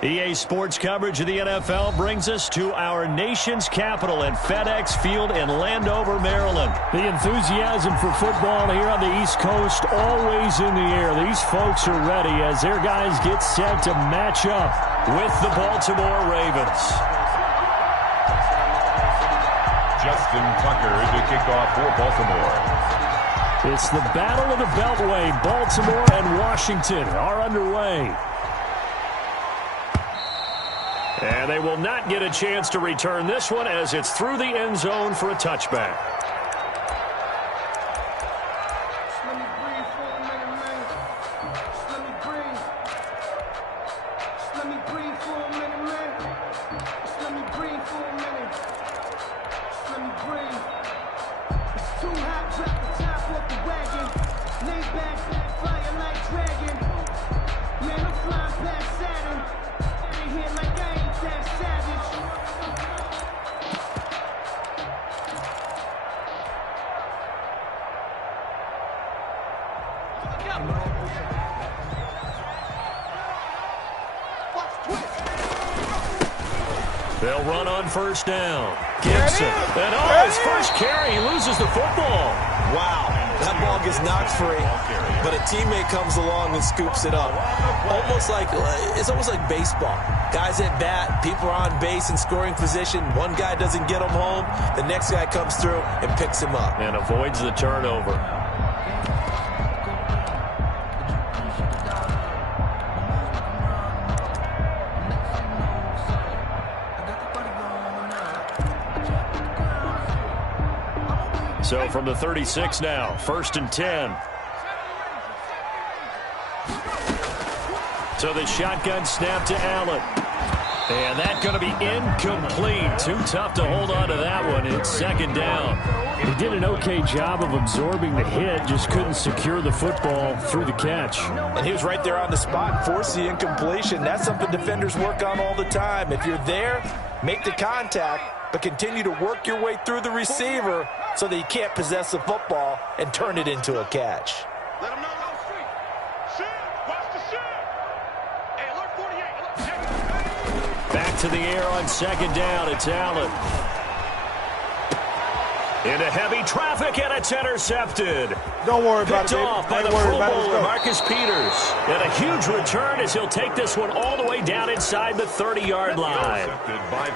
EA Sports coverage of the NFL brings us to our nation's capital at FedEx Field in Landover, Maryland. The enthusiasm for football here on the East Coast always in the air. These folks are ready as their guys get set to match up with the Baltimore Ravens. Justin Tucker to kick off for Baltimore. It's the Battle of the Beltway. Baltimore and Washington are underway. And they will not get a chance to return this one as it's through the end zone for a touchback. They'll run on first down. Gibson. And his first carry, he loses the football. Wow, that ball gets knocked free, but a teammate comes along and scoops it up. It's almost like baseball. Guys at bat, people are on base in scoring position. One guy doesn't get him home. The next guy comes through and picks him up. And avoids the turnover. So from the 36 now, 1st and 10. So the shotgun snap to Allen. And that's going to be incomplete. Too tough to hold on to that one. It's 2nd down. He did an okay job of absorbing the hit, just couldn't secure the football through the catch. And he was right there on the spot, forced the incompletion. That's something defenders work on all the time. If you're there, make the contact, but continue to work your way through the receiver so that you can't possess the football and turn it into a catch. Let him know. Watch the shit. Hey, alert 48. Back to the air on 2nd down. It's Allen. Into heavy traffic, and it's intercepted. Don't worry about it, Picked off by the Pro Bowler, Marcus Peters. And a huge return as he'll take this one all the way down inside the 30-yard line.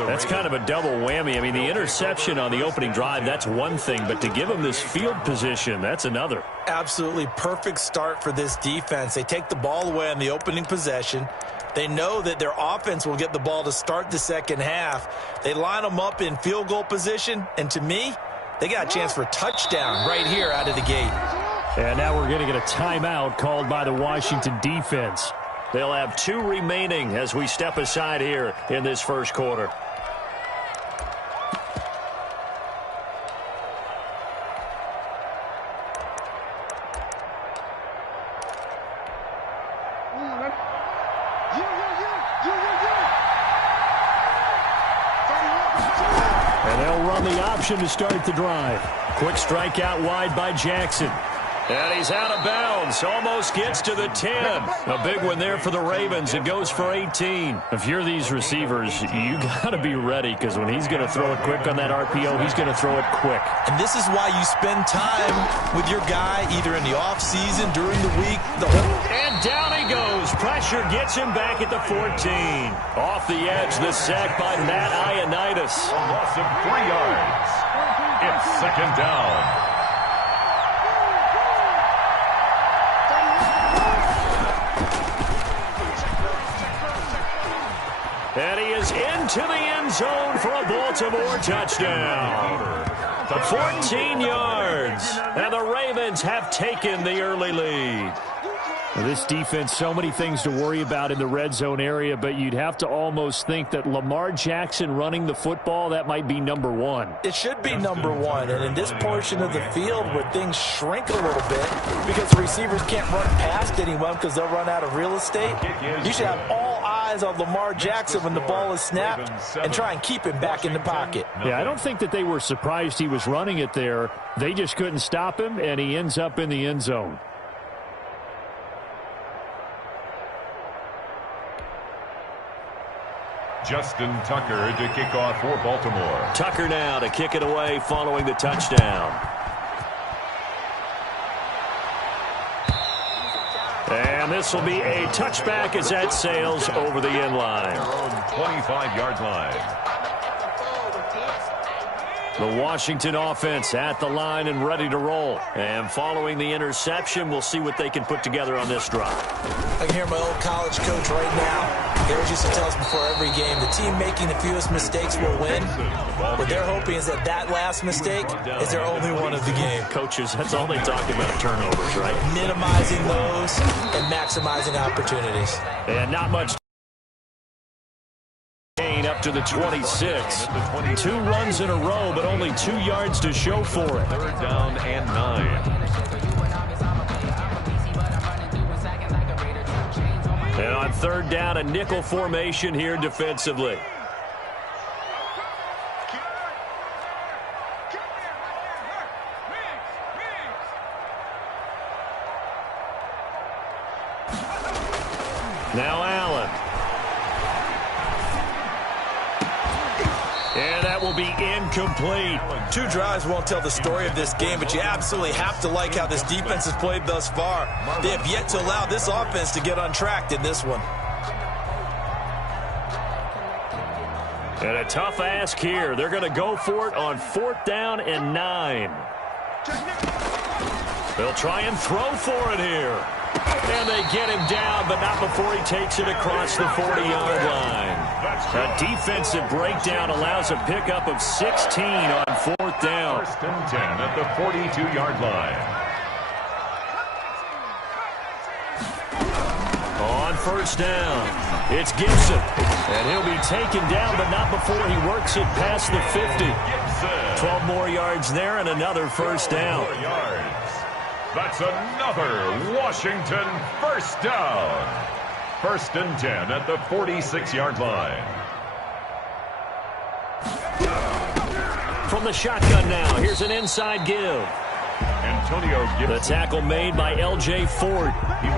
That's kind of a double whammy. I mean, the interception on the opening drive, that's one thing. But to give him this field position, that's another. Absolutely perfect start for this defense. They take the ball away on the opening possession. They know that their offense will get the ball to start the second half. They line them up in field goal position, and to me, they got a chance for a touchdown right here out of the gate. And now we're going to get a timeout called by the Washington defense. They'll have 2 remaining as we step aside here in this first quarter. To start the drive. Quick strike out wide by Jackson. And he's out of bounds. Almost gets to the 10. A big one there for the Ravens. It goes for 18. If you're these receivers, you got to be ready because when he's going to throw it quick on that RPO, he's going to throw it quick. And this is why you spend time with your guy either in the offseason, during the week. And down he goes. Pressure gets him back at the 14. Off the edge, the sack by Matt Ioannidis. A loss of 3 yards. It's 2nd down. And he is into the end zone for a Baltimore touchdown. 14 yards. And the Ravens have taken the early lead. Now, this defense, so many things to worry about in the red zone area, but you'd have to almost think that Lamar Jackson running the football, that might be number 1. It should be number 1, and in this portion of the field where things shrink a little bit because the receivers can't run past anyone because they'll run out of real estate, you should have all eyes on Lamar Jackson when the ball is snapped and try and keep him back in the pocket. Yeah, I don't think that they were surprised he was running it there. They just couldn't stop him, and he ends up in the end zone. Justin Tucker to kick off for Baltimore. Tucker now to kick it away following the touchdown. And this will be a touchback as that sails over the end line. 25-yard line. The Washington offense at the line and ready to roll. And following the interception, we'll see what they can put together on this drive. I can hear my old college coach right now. He always used to tell us before every game, the team making the fewest mistakes will win. What they're hoping is that that last mistake is their only one of the game. Coaches, that's all they talk about, turnovers, right? Minimizing those and maximizing opportunities. And not much gain up to the 26. 2 runs in a row, but only 2 yards to show for it. 3rd down and 9. And on 3rd down, a nickel formation here defensively. Now Allen. And that will be incomplete. 2 drives won't tell the story of this game, but you absolutely have to like how this defense has played thus far. They have yet to allow this offense to get untracked in this one. And a tough ask here. They're going to go for it on 4th down and 9. They'll try and throw for it here. And they get him down, but not before he takes it across the 40-yard line. A defensive breakdown allows a pickup of 16 on 4th down. 1st and 10 at the 42-yard line. On 1st down, it's Gibson. And he'll be taken down, but not before he works it past the 50. 12 more yards there and another 1st down. 4 yards. That's another Washington 1st down. 1st and 10 at the 46-yard line. From the shotgun now, here's an inside give. Antonio Gibson. The tackle made by L.J. Ford.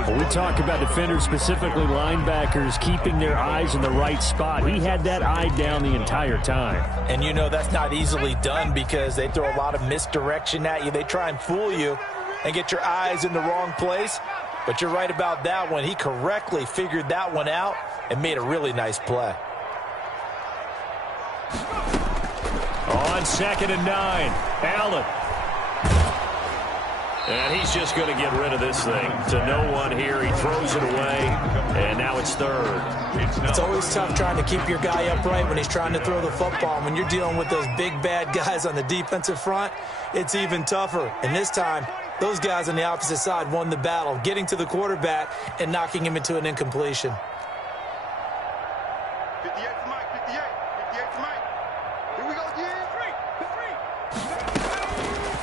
When we talk about defenders, specifically linebackers, keeping their eyes in the right spot, he had that eye down the entire time. And you know that's not easily done because they throw a lot of misdirection at you. They try and fool you and get your eyes in the wrong place. But you're right about that one. He correctly figured that one out and made a really nice play. On 2nd and 9, Allen. And he's just going to get rid of this thing. To no one here. He throws it away. And now it's 3rd. It's always tough trying to keep your guy upright when he's trying to throw the football. When you're dealing with those big, bad guys on the defensive front, it's even tougher. And this time, those guys on the opposite side won the battle, getting to the quarterback and knocking him into an incompletion. 58 to Mike, 58. 58 to Mike. Here we go,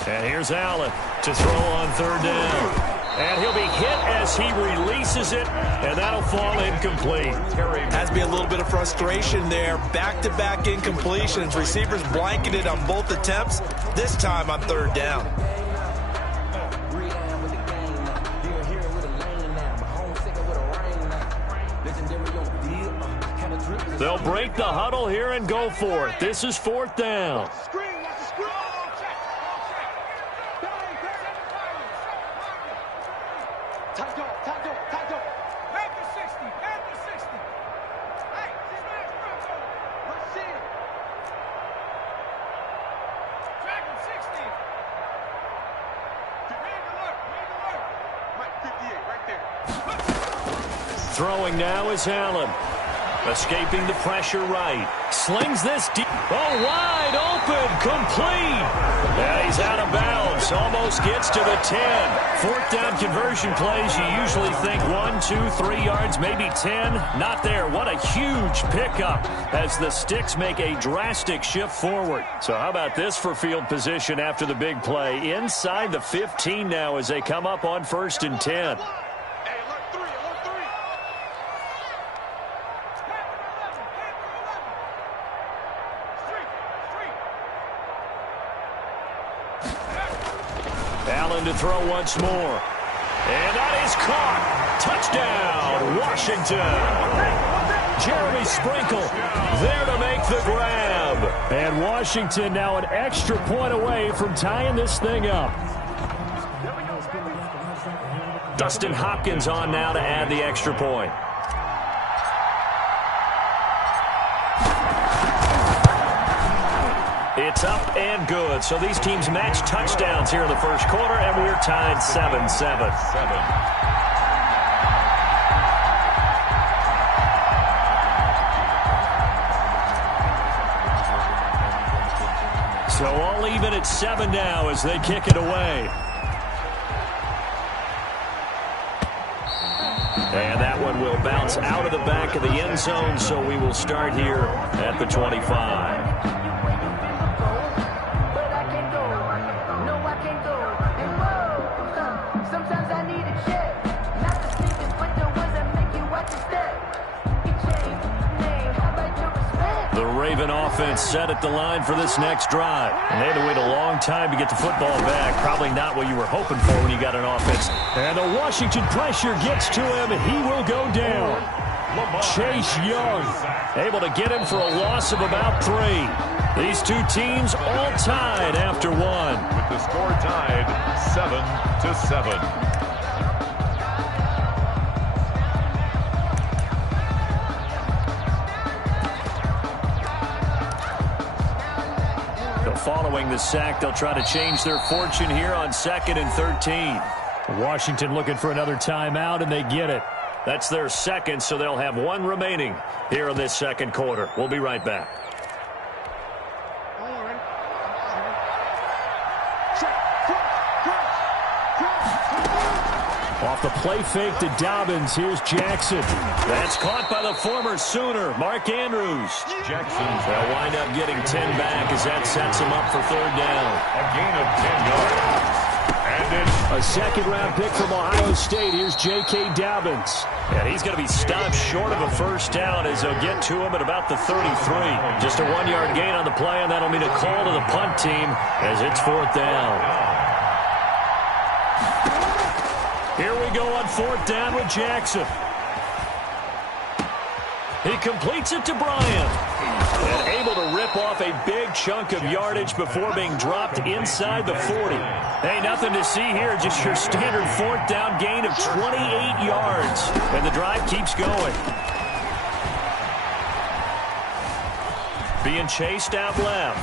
And here's Allen to throw on 3rd down. And he'll be hit as he releases it, and that'll fall incomplete. Has to be a little bit of frustration there. Back-to-back incompletions. Receivers blanketed on both attempts, this time on 3rd down. They'll break the huddle here and go for it. This is 4th down. Throwing now is Allen. Escaping the pressure right. Slings this deep. Oh, wide open. Complete. Yeah, he's out of bounds. Almost gets to the 10. 4th down conversion plays. You usually think 1, 2, 3 yards, maybe 10. Not there. What a huge pickup as the Sticks make a drastic shift forward. So how about this for field position after the big play? Inside the 15 now as they come up on 1st and 10. Allen to throw once more. And that is caught. Touchdown, Washington. Jeremy Sprinkle there to make the grab. And Washington now an extra point away from tying this thing up. Dustin Hopkins on now to add the extra point. It's up and good. So these teams match touchdowns here in the first quarter, and we're tied 7-7. So all even at 7 now as they kick it away. And that one will bounce out of the back of the end zone, so we will start here at the 25. The Raven offense set at the line for this next drive. And they had to wait a long time to get the football back. Probably not what you were hoping for when you got an offense. And the Washington pressure gets to him. He will go down. Chase Young able to get him for a loss of about 3. These two teams all tied after 1. With the score tied 7-7. Following the sack, they'll try to change their fortune here on 2nd and 13. Washington looking for another timeout, and they get it. That's their second, so they'll have 1 remaining here in this second quarter. We'll be right back. Off the play fake to Dobbins. Here's Jackson. That's caught by the former Sooner, Mark Andrews. Jackson They'll wind up getting 10 back as that sets him up for 3rd down. a gain of 10 yards. And it's A second-round pick from Ohio State. Here's J.K. Dobbins. And he's going to be stopped short of a first down as they'll get to him at about the 33. Just a 1-yard gain on the play, and that'll mean a call to the punt team as it's 4th down. Here we go on 4th down with Jackson. He completes it to Bryant. And able to rip off a big chunk of yardage before being dropped inside the 40. Hey, nothing to see here. Just your standard 4th down gain of 28 yards. And the drive keeps going. Being chased out left.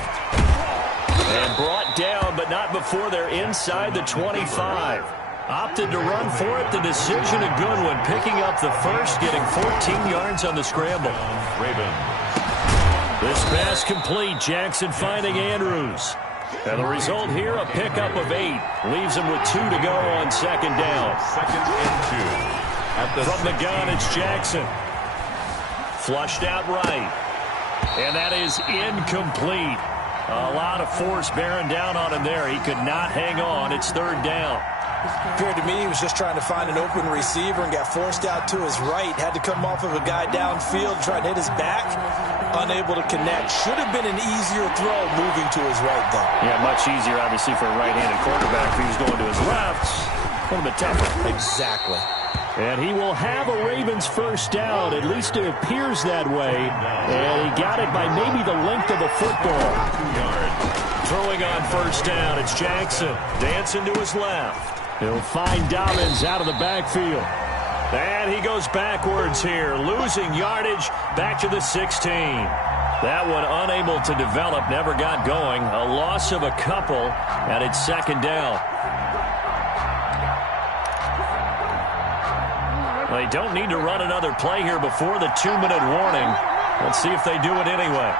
And brought down, but not before they're inside the 25. Opted to run for it. The decision a good one. Picking up the first, getting 14 yards on the scramble. Ravens. This pass complete. Jackson finding Andrews. And the result here, a pickup of 8. Leaves him with 2 to go on 2nd down. 2nd and 2. From the gun, it's Jackson. Flushed out right. And that is incomplete. A lot of force bearing down on him there. He could not hang on. It's 3rd down. Appeared to me he was just trying to find an open receiver and got forced out to his right. Had to come off of a guy downfield, trying to hit his back. Unable to connect. Should have been an easier throw moving to his right, though. Yeah, much easier, obviously, for a right-handed quarterback. If he was going to his left, a little bit tougher. Exactly. And he will have a Ravens first down. At least it appears that way. And he got it by maybe the length of a football. 2 yards. Throwing on first down, it's Jackson. Dancing to his left. He'll find Dobbins out of the backfield. And he goes backwards here, losing yardage back to the 16. That one unable to develop, never got going. A loss of a couple, and it's 2nd down. They don't need to run another play here before the 2-minute warning. Let's see if they do it anyway.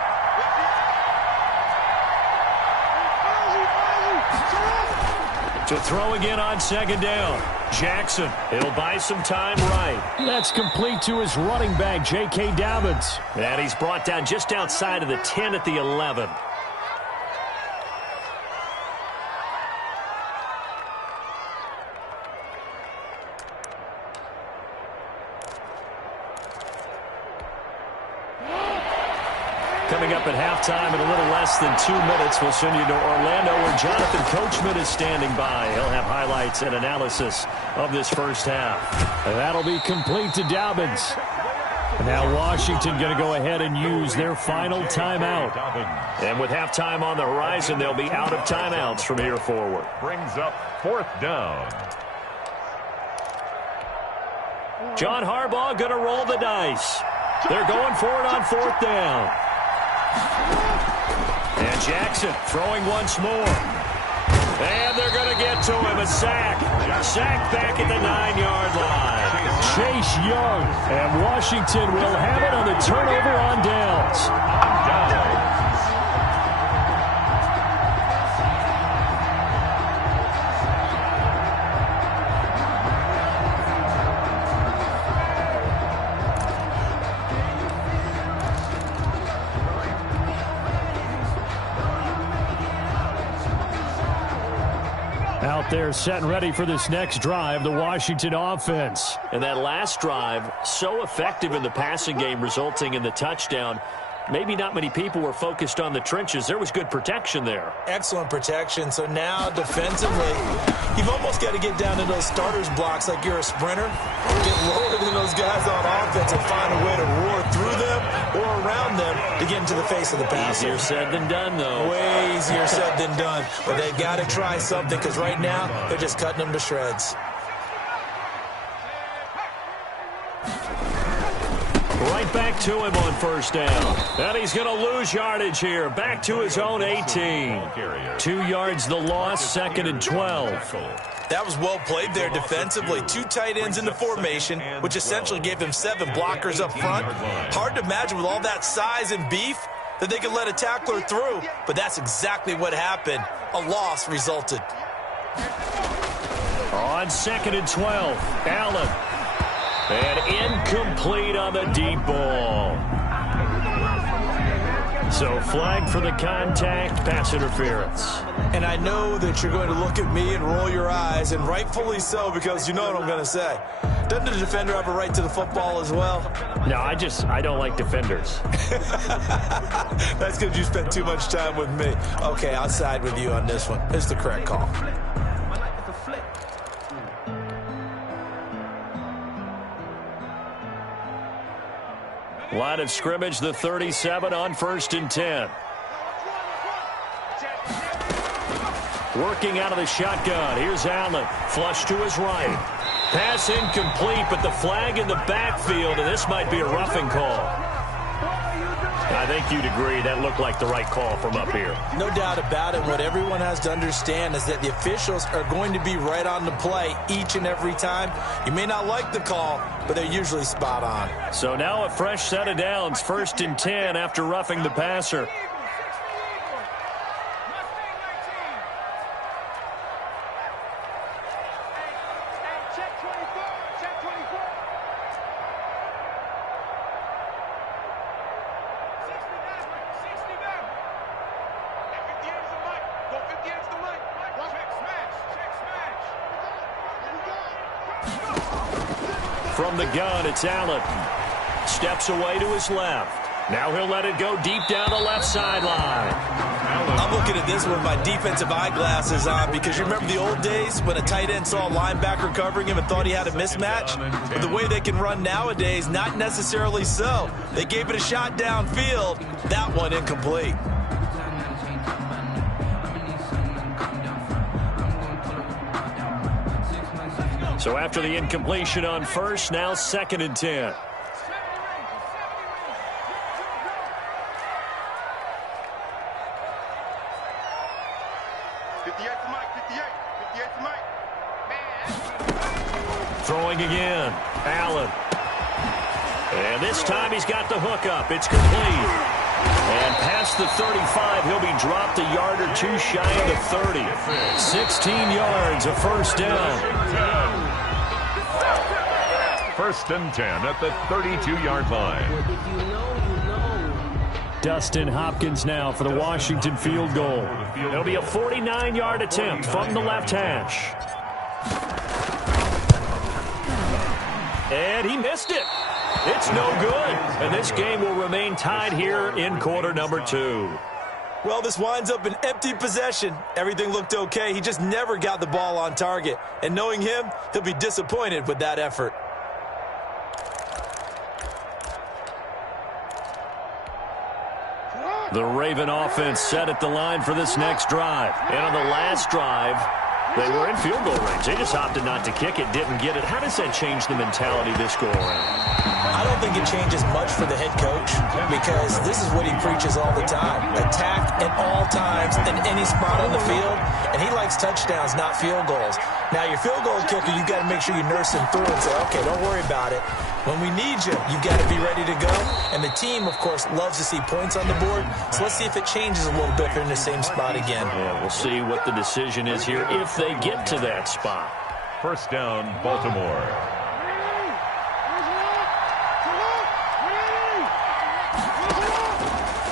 To throw again on 2nd down. Jackson, he'll buy some time right. That's complete to his running back, J.K. Dobbins. And he's brought down just outside of the 10 at the 11. Coming up at halftime in a little less than 2 minutes, we'll send you to Orlando where Jonathan Coachman is standing by. He'll have highlights and analysis of this first half. And that'll be complete to Dobbins. Now Washington going to go ahead and use their final timeout. And with halftime on the horizon, they'll be out of timeouts from here forward. Brings up 4th down. John Harbaugh going to roll the dice. They're going for it on 4th down. And Jackson throwing once more. And they're going to get to him. A sack. Sack back at the 9-yard line. Chase Young. And Washington will have it on the turnover on downs. Out there set and ready for this next drive, the Washington offense. And that last drive, so effective in the passing game, resulting in the touchdown. Maybe not many people were focused on the trenches. There was good protection there. Excellent protection. So now defensively, you've almost got to get down to those starters blocks like you're a sprinter. Get lower than those guys on offense and find a way to roar through them or around them to get into the face of the passer. Easier said than done, though. Way easier said than done. But they've got to try something because right now they're just cutting them to shreds. Right back to him on 1st down. And he's going to lose yardage here. Back to his own 18. 2 yards the loss, 2nd and 12. That was well played there defensively. 2 tight ends in the formation, which essentially gave them 7 blockers up front. Hard to imagine with all that size and beef that they could let a tackler through, but that's exactly what happened. A loss resulted. On 2nd and 12, Allen. And incomplete on the deep ball. So flag for the contact, pass interference. And I know that you're going to look at me and roll your eyes, and rightfully so, because you know what I'm going to say. Doesn't the defender have a right to the football as well? No, I don't like defenders. That's because you spent too much time with me. Okay, I'll side with you on this one. It's the correct call. Line of scrimmage, the 37 on 1st and 10. Working out of the shotgun. Here's Allen. Flush to his right. Pass incomplete, but the flag in the backfield, and this might be a roughing call. I think you'd agree that looked like the right call from up here. No doubt about it. What everyone has to understand is that the officials are going to be right on the play each and every time. You may not like the call, but they're usually spot on. So now a fresh set of downs, 1st and 10 after roughing the passer. From the gun, it's Allen. Steps away to his left. Now he'll let it go deep down the left sideline. I'm looking at this with my defensive eyeglasses on because you remember the old days when a tight end saw a linebacker covering him and thought he had a mismatch? But the way they can run nowadays, not necessarily so. They gave it a shot downfield. That one incomplete. So after the incompletion on 1st, now 2nd and 10. Throwing again. Allen. And this time he's got the hook up. It's complete. And past the 35, he'll be dropped a yard or two shy of the 30. 16 yards, a 1st down. 1st and 10 at the 32-yard line. Dustin Hopkins now for the Washington field goal. It'll be a 49-yard attempt from the left hash. And he missed it. It's no good. And this game will remain tied here in quarter number 2. Well, this winds up an empty possession. Everything looked okay. He just never got the ball on target. And knowing him, he'll be disappointed with that effort. The Raven offense set at the line for this next drive. And on the last drive, they were in field goal range. They just opted not to kick it, didn't get it. How does that change the mentality this go around? I don't think it changes much for the head coach because this is what he preaches all the time. Attack at all times in any spot on the field, and he likes touchdowns, not field goals. Now, your field goal kicker, you've got to make sure you nurse him through and say, okay, don't worry about it. When we need you, you've got to be ready to go. And the team, of course, loves to see points on the board. So let's see if it changes a little bit if they're in the same spot again. Yeah, we'll see what the decision is here if they get to that spot. First down, Baltimore.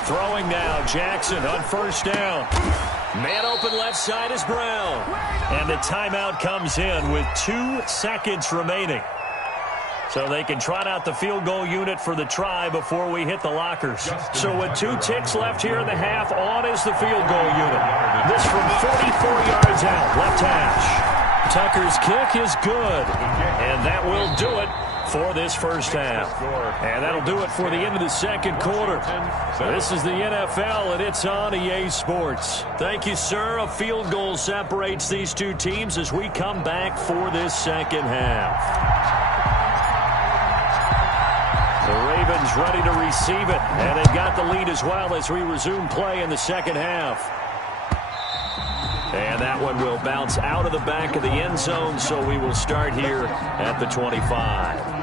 Throwing now, Jackson on first down. Man open left side is Brown. And the timeout comes in with 2 seconds remaining. So they can trot out the field goal unit for the try before we hit the lockers. So with 2 ticks left here in the half, on is the field goal unit. This from 44 yards out, left hash. Tucker's kick is good. And that will do it for this first half. And that'll do it for the end of the second quarter. This is the NFL, and it's on EA Sports. Thank you, sir. A field goal separates these two teams as we come back for this second half. The Ravens ready to receive it, and they've got the lead as well as we resume play in the second half. And that one will bounce out of the back of the end zone, so we will start here at the 25.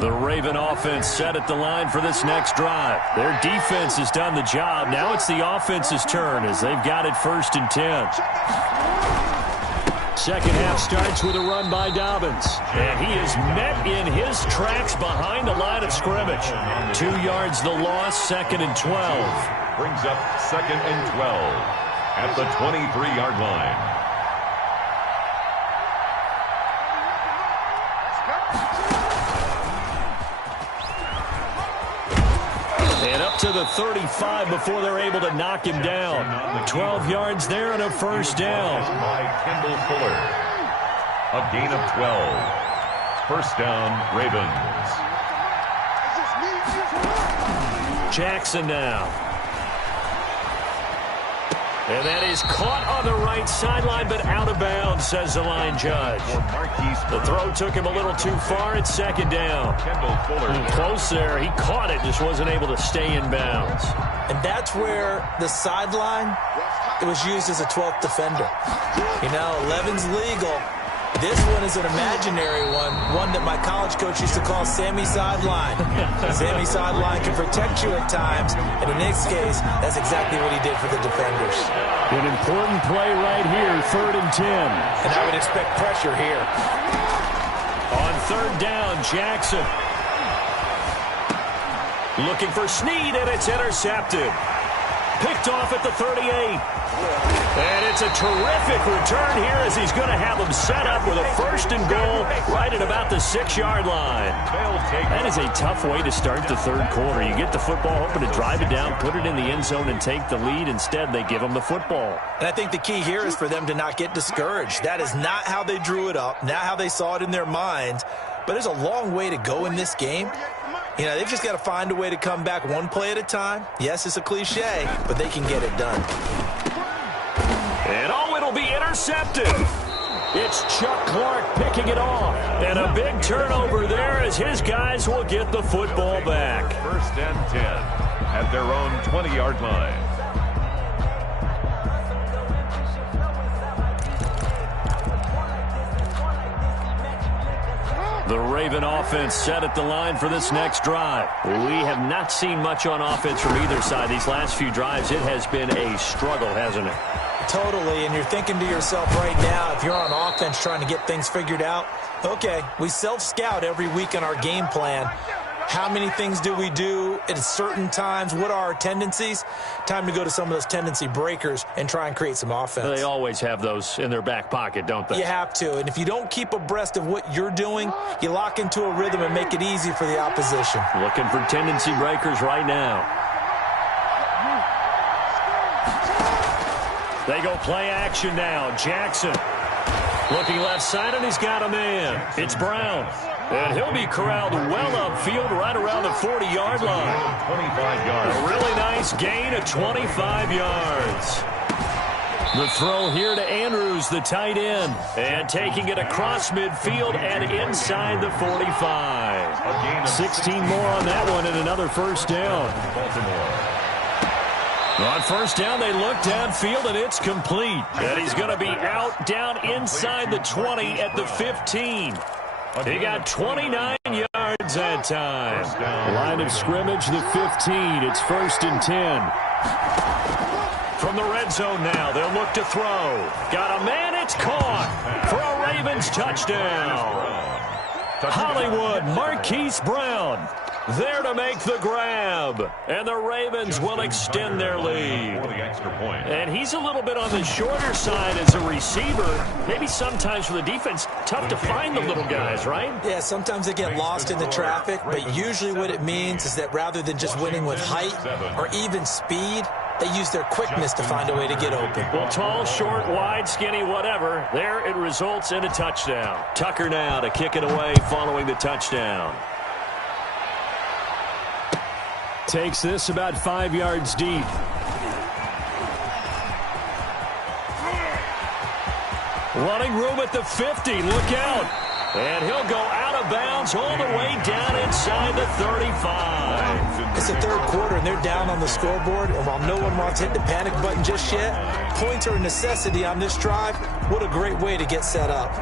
The Raven offense set at the line for this next drive. Their defense has done the job. Now it's the offense's turn as they've got it 1st and 10. Second half starts with a run by Dobbins. And he is met in his tracks behind the line of scrimmage. 2 yards the loss, 2nd and 12. Brings up 2nd and 12 at the 23-yard line. And up to the 35 before they're able to knock him down. 12 yards there and a first down. By Kendall Fuller. A gain of 12. First down, Ravens. Jackson now. And that is caught on the right sideline, but out of bounds, says the line judge. The throw took him a little too far. It's 2nd down. Kendall Fuller. Close there. He caught it, just wasn't able to stay in bounds. And that's where the sideline, it was used as a 12th defender. You know, 11's legal. This one is an imaginary one that my college coach used to call Sammy Sideline. Sammy Sideline can protect you at times, and in this case, that's exactly what he did for the defenders. An important play right here, 3rd and 10. And I would expect pressure here. On 3rd down, Jackson. Looking for Snead, and it's intercepted. Picked off at the 38. And it's a terrific return here as he's going to have them set up with a 1st and goal right at about the 6-yard line. That is a tough way to start the 3rd quarter. You get the football, hoping to drive it down, put it in the end zone, and take the lead. Instead, they give them the football. And I think the key here is for them to not get discouraged. That is not how they drew it up, not how they saw it in their minds. But there's a long way to go in this game. You know, they've just got to find a way to come back one play at a time. Yes, it's a cliche, but they can get it done. And oh, it'll be intercepted. It's Chuck Clark picking it off. And a big turnover there as his guys will get the football back. 1st and 10 at their own 20-yard line. The Raven offense set at the line for this next drive. We have not seen much on offense from either side. These last few drives, it has been a struggle, hasn't it? Totally, and you're thinking to yourself right now, if you're on offense trying to get things figured out, okay, we self-scout every week in our game plan. How many things do we do at certain times? What are our tendencies? Time to go to some of those tendency breakers and try and create some offense. They always have those in their back pocket, don't they? You have to, and if you don't keep abreast of what you're doing, you lock into a rhythm and make it easy for the opposition. Looking for tendency breakers right now. They go play action now. Jackson Looking left side, and he's got a man. It's Brown. And he'll be corralled well upfield right around the 40-yard line. 25 yards. A really nice gain of 25 yards. The throw here to Andrews, the tight end. And taking it across midfield and inside the 45. 16 more on that one and another first down. Baltimore. On first down, they look downfield, and it's complete. And he's going to be out down inside the 20 at the 15. He got 29 yards that time. Line of scrimmage, the 15. It's 1st and 10. From the red zone now, they'll look to throw. Got a man, it's caught for a Ravens touchdown. Hollywood, Marquise Brown, there to make the grab. And the Ravens will extend their lead. And he's a little bit on the shorter side as a receiver. Maybe sometimes for the defense, tough to find the little guys, right? Yeah, sometimes they get lost in the traffic, but usually what it means is that rather than just winning with height or even speed, they use their quickness to find a way to get open. Well, tall, short, wide, skinny, whatever. There it results in a touchdown. Tucker now to kick it away following the touchdown. Takes this about 5 yards deep. Running room at the 50. Look out. And he'll go out of bounds all the way down inside the 35. It's the third quarter, and they're down on the scoreboard. And while no one wants to hit the panic button just yet, points are a necessity on this drive. What a great way to get set up.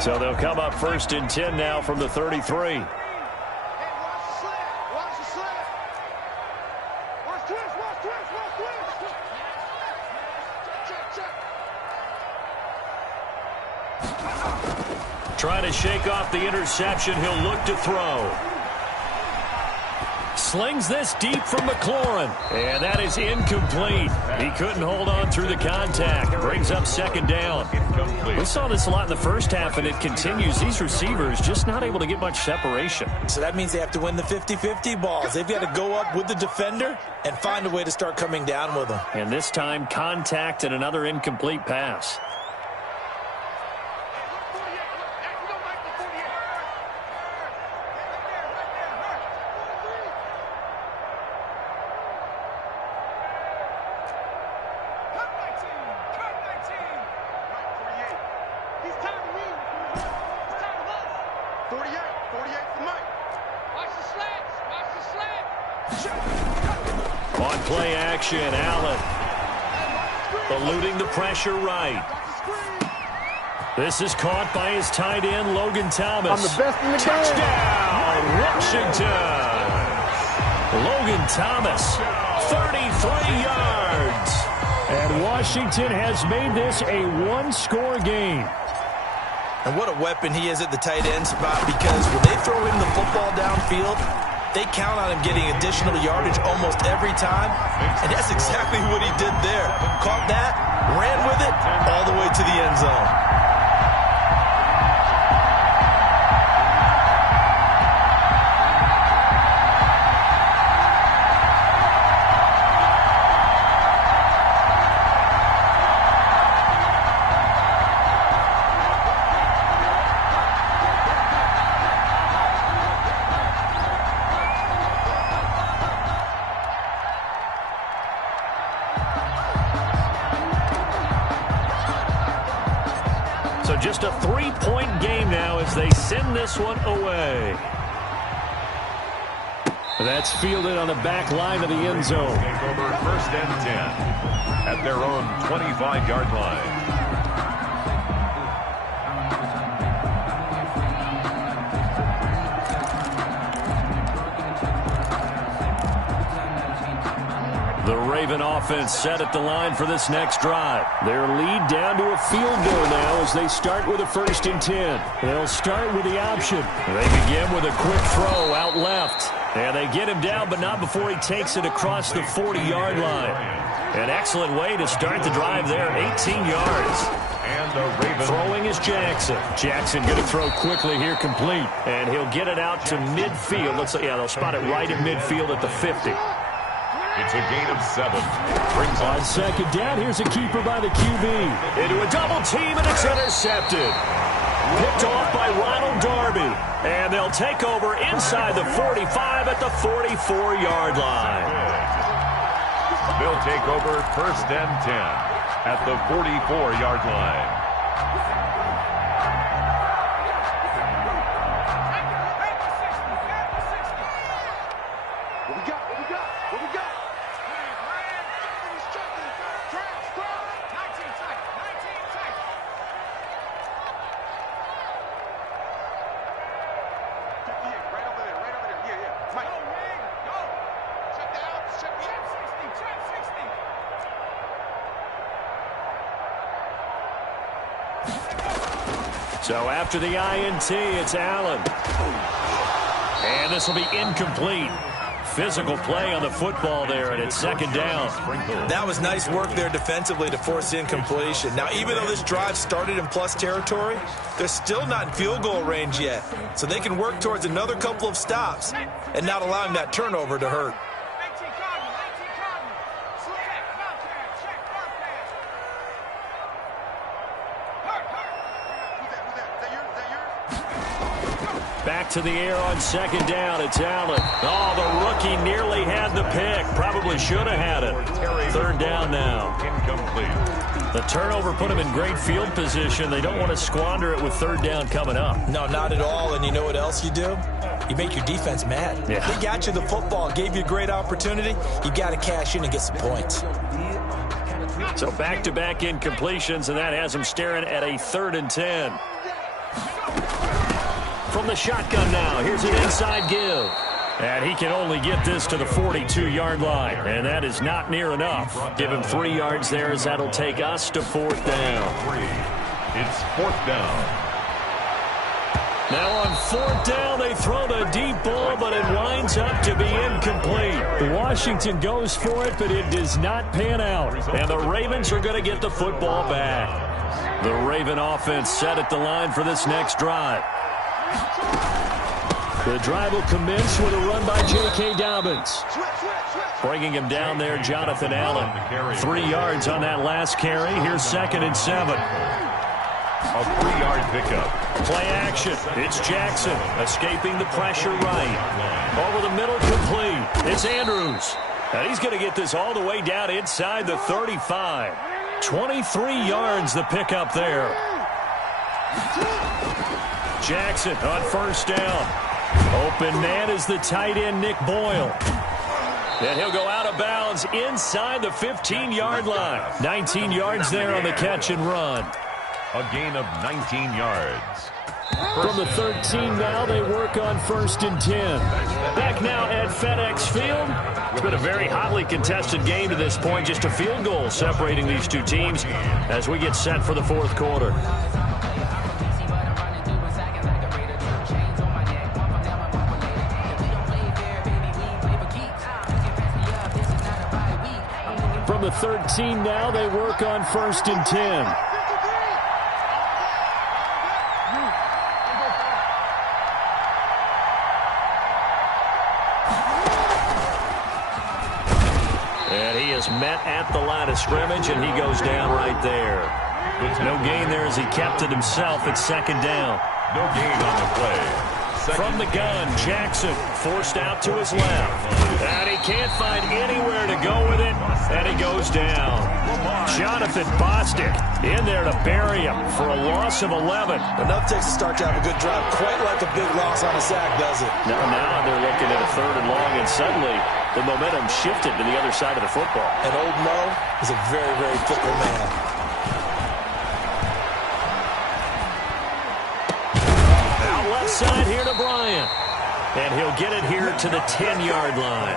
So they'll come up 1st and 10 now from the 33. Trying to shake off the interception. He'll look to throw. Slings this deep from McLaurin. And that is incomplete. He couldn't hold on through the contact. Brings up 2nd down. We saw this a lot in the first half, and it continues. These receivers just not able to get much separation. So that means they have to win the 50-50 balls. They've got to go up with the defender and find a way to start coming down with them. And this time, contact and another incomplete pass. On play action, Allen eluding the pressure right. This is caught by his tight end, Logan Thomas. I'm the best in the Touchdown, Washington. Logan Thomas, 33 yards. And Washington has made this a one-score game. And what a weapon he is at the tight end spot, because when they throw him the football downfield, they count on him getting additional yardage almost every time. And that's exactly what he did there. Caught that, ran with it, all the way to the end zone. So just a 3-point game now as they send this one away. That's fielded on the back line of the end zone. Take over 1st and 10 at their own 25-yard line. The Raven offense set at the line for this next drive. Their lead down to a field goal now as they start with a 1st and 10. They'll start with the option. They begin with a quick throw out left. And they get him down, but not before he takes it across the 40-yard line. An excellent way to start the drive there, 18 yards. And the Ravens. Throwing is Jackson. Jackson going to throw quickly here, complete. And he'll get it out to midfield. They'll spot it right at midfield at the 50. It's a gain of 7. Brings On second down, here's a keeper by the QB. Into a double team, and it's intercepted. Picked off by Ronald Darby. And they'll take over inside the 45 at the 44-yard line. They'll take over 1st and 10 at the 44-yard line. So after the INT, it's Allen. And this will be incomplete. Physical play on the football there, and it's 2nd down. That was nice work there defensively to force incompletion. Now, even though this drive started in plus territory, they're still not in field goal range yet. So they can work towards another couple of stops and not allowing that turnover to hurt. Back to the air on 2nd down. It's Allen. Oh, the rookie nearly had the pick. Probably should have had it. 3rd down now. Incomplete. The turnover put him in great field position. They don't want to squander it with 3rd down coming up. No, not at all. And you know what else you do? You make your defense mad. Yeah. They got you the football, gave you a great opportunity. You got to cash in and get some points. So back-to-back incompletions, and that has them staring at a 3rd and 10. From the shotgun now, here's an inside give. And he can only get this to the 42-yard line, and that is not near enough. Give him 3 yards there, as that'll take us to 4th down. It's 4th down. Now on 4th down, they throw the deep ball, but it winds up to be incomplete. Washington goes for it, but it does not pan out. And the Ravens are going to get the football back. The Raven offense set at the line for this next drive. The drive will commence with a run by J.K. Dobbins. Bringing him down there, Jonathan Allen. 3 yards on that last carry. Here's 2nd and 7. A 3-yard pickup. Play action. It's Jackson escaping the pressure right. Over the middle, complete. It's Andrews. And he's going to get this all the way down inside the 35. 23 yards the pickup there. Jackson on 1st down. Open man is the tight end, Nick Boyle. And he'll go out of bounds inside the 15-yard line. 19 yards there on the catch and run. A gain of 19 yards. From the 13 now, they work on 1st and 10. Back now at FedEx Field. It's been a very hotly contested game to this point. Just a field goal separating these two teams as we get set for the 4th quarter. From the 13 now, they work on 1st and 10. And he is met at the line of scrimmage, and he goes down right there. No gain there as he kept it himself at 2nd down. No gain on the play. From the gun, Jackson forced out to his left. And he can't find anywhere to go with it, and he goes down. Jonathan Bostic in there to bury him for a loss of 11. Enough takes a start to have a good drive. Quite like a big loss on a sack, does it? Now they're looking at a 3rd and long, and suddenly the momentum shifted to the other side of the football. And old Mo is a very, very fickle man. Left side here to Bryant. And he'll get it here to the 10-yard line.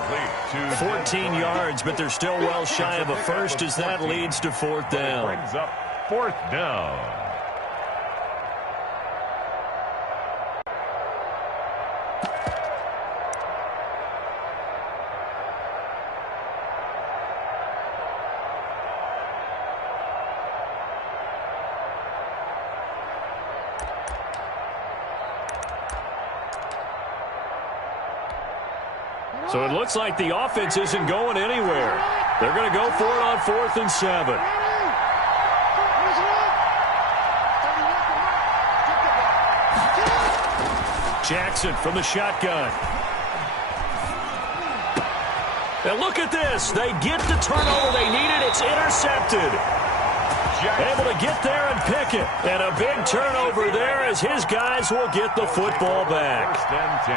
14 yards, but they're still well shy of a first as that leads to 4th down. Brings up 4th down. So it looks like the offense isn't going anywhere. They're going to go for it on 4th and 7. Jackson from the shotgun. And look at this. They get the turnover they needed. It's intercepted. Able to get there and pick it. And a big turnover there as his guys will get the football back. 1st and 10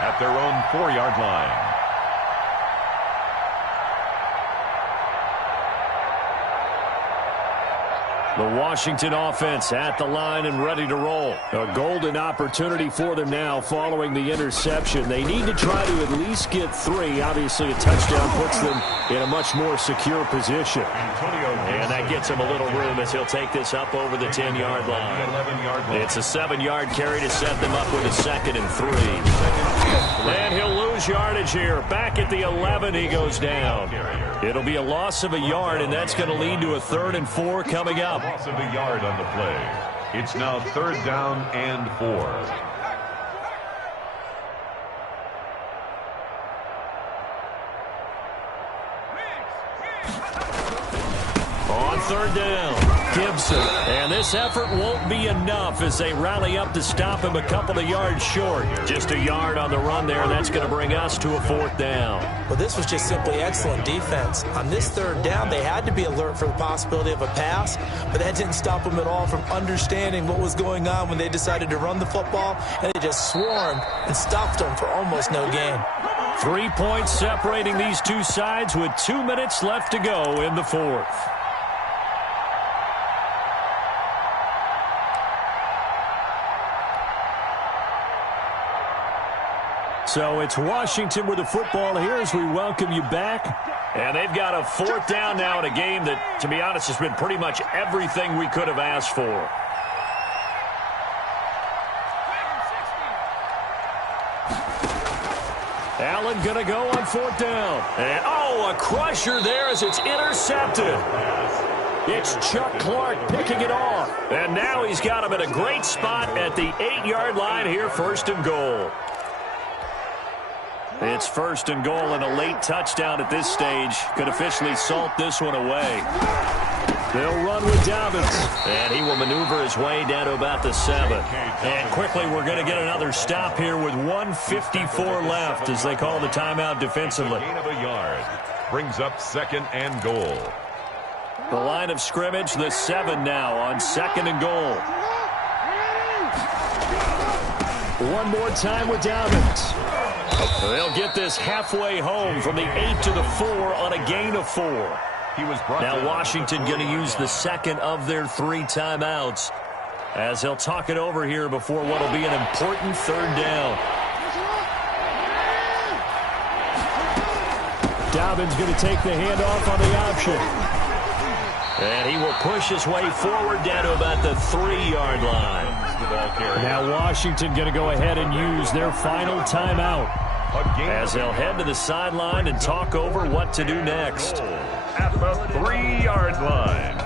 at their own 4-yard line. The Washington offense at the line and ready to roll. A golden opportunity for them now following the interception. They need to try to at least get 3. Obviously, a touchdown puts them in a much more secure position. And that gets him a little room as he'll take this up over the 10-yard line. It's a 7-yard carry to set them up with a 2nd and 3. And he'll lose yardage here. Back at the 11, he goes down. It'll be a loss of a yard, and that's going to lead to a 3rd and 4 coming up. Loss of a yard on the play. It's now 3rd down and 4. On 3rd down, Gibson. And this effort won't be enough as they rally up to stop him a couple of yards short. Just a yard on the run there, and that's going to bring us to a 4th down. Well, this was just simply excellent defense. On this 3rd down, they had to be alert for the possibility of a pass, but that didn't stop them at all from understanding what was going on when they decided to run the football, and they just swarmed and stopped them for almost no gain. 3 points separating these two sides with 2 minutes left to go in the 4th. So it's Washington with the football here as we welcome you back. And they've got a 4th down now in a game that, to be honest, has been pretty much everything we could have asked for. Allen going to go on 4th down. And, a crusher there as it's intercepted. It's Chuck Clark picking it off. And now he's got him at a great spot at the 8-yard line here, 1st and goal. It's 1st and goal, and a late touchdown at this stage could officially salt this one away. They'll run with Dobbins. And he will maneuver his way down to about the 7. And quickly, we're going to get another stop here with 1:54 left as they call the timeout defensively. Gain of a yard brings up 2nd and goal. The line of scrimmage, the 7 now on 2nd and goal. One more time with Dobbins. They'll get this halfway home from the 8 to the 4 on a gain of 4. Now Washington going to use the 2nd of their 3 timeouts as they'll talk it over here before what will be an important 3rd down. Dobbins going to take the handoff on the option. And he will push his way forward down to about the 3-yard line. Now Washington going to go ahead and use their final timeout as they'll head to the sideline and talk over what to do next. At the 3-yard line.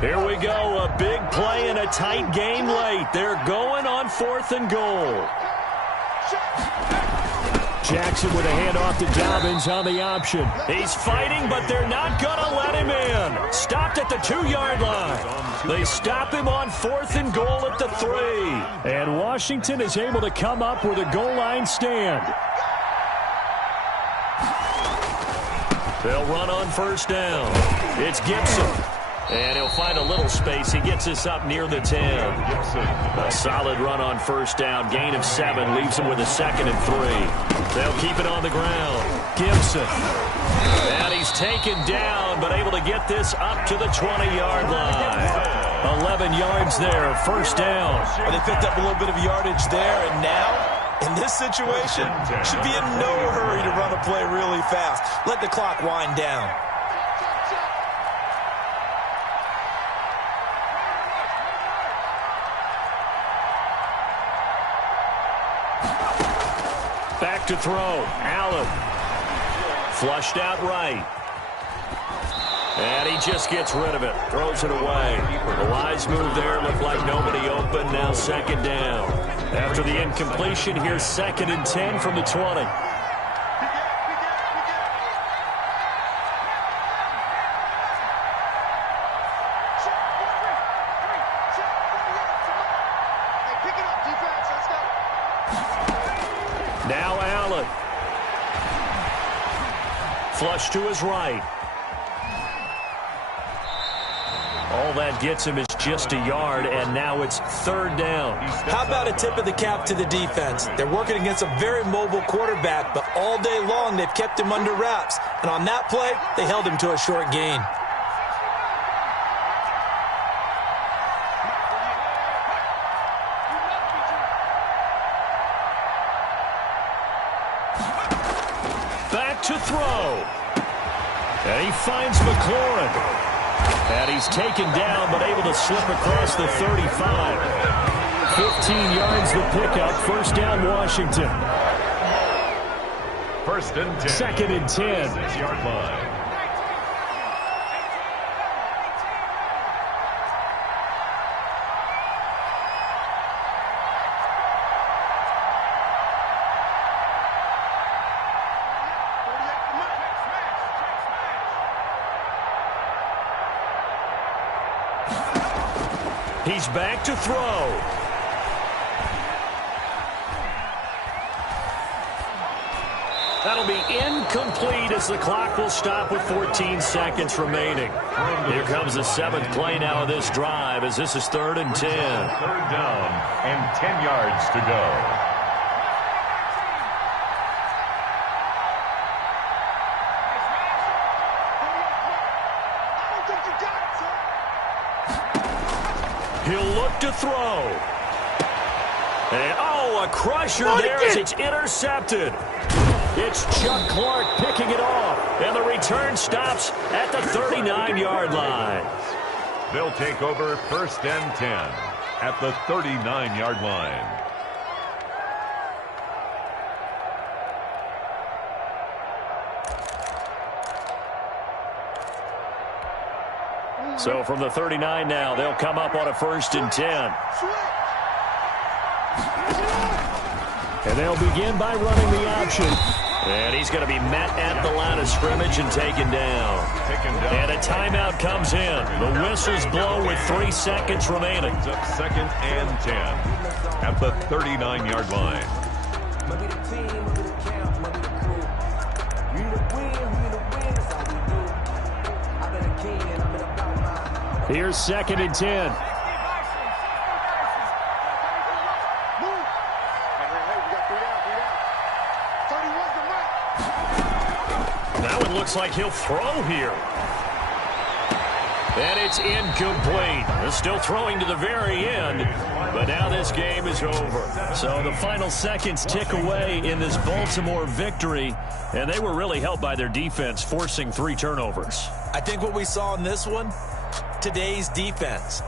Here we go, a big play in a tight game late. They're going on 4th and goal. Jackson with a handoff to Dobbins on the option. He's fighting, but they're not going to let him in. Stopped at the 2-yard line. They stop him on 4th and goal at the 3. And Washington is able to come up with a goal line stand. They'll run on 1st down. It's Gibson. And he'll find a little space. He gets this up near the 10. A solid run on 1st down. Gain of 7 leaves him with a 2nd and 3. They'll keep it on the ground. Gibson. And he's taken down, but able to get this up to the 20-yard line. 11 yards there, 1st down. Well, they picked up a little bit of yardage there, and now, in this situation, should be in no hurry to run a play really fast. Let the clock wind down. Back to throw. Allen. Flushed out right. And he just gets rid of it, throws it away. The wise move there, looked like nobody open, now second down. After the incompletion, here's 2nd and 10 from the 20. Now Allen. Flush to his right. All that gets him is just a yard, and now it's 3rd down. How about a tip of the cap to the defense? They're working against a very mobile quarterback, but all day long they've kept him under wraps. And on that play, they held him to a short gain. Back to throw. And he finds McLaurin. And he's taken down, but able to slip across the 35. 15 yards the pickup. 1st down, Washington. 1st and 10. 2nd and 10. 6-yard line. He's back to throw. That'll be incomplete as the clock will stop with 14 seconds remaining. Here comes the 7th play now of this drive as this is 3rd and 10. 3rd down and 10 yards to go. He'll look to throw. And, oh, a crusher there as it's intercepted. It's Chuck Clark picking it off. And the return stops at the 39-yard line. They'll take over 1st and 10 at the 39-yard line. So from the 39 now, they'll come up on a 1st and 10. And they'll begin by running the option. And he's going to be met at the line of scrimmage and taken down. And a timeout comes in. The whistles blow with 3 seconds remaining. 2nd and 10 at the 39-yard line. Here's 2nd and 10. That one looks like he'll throw here. And it's incomplete. They're still throwing to the very end, but now this game is over. So the final seconds tick away in this Baltimore victory, and they were really helped by their defense, forcing 3 turnovers. I think what we saw in this one, today's defense.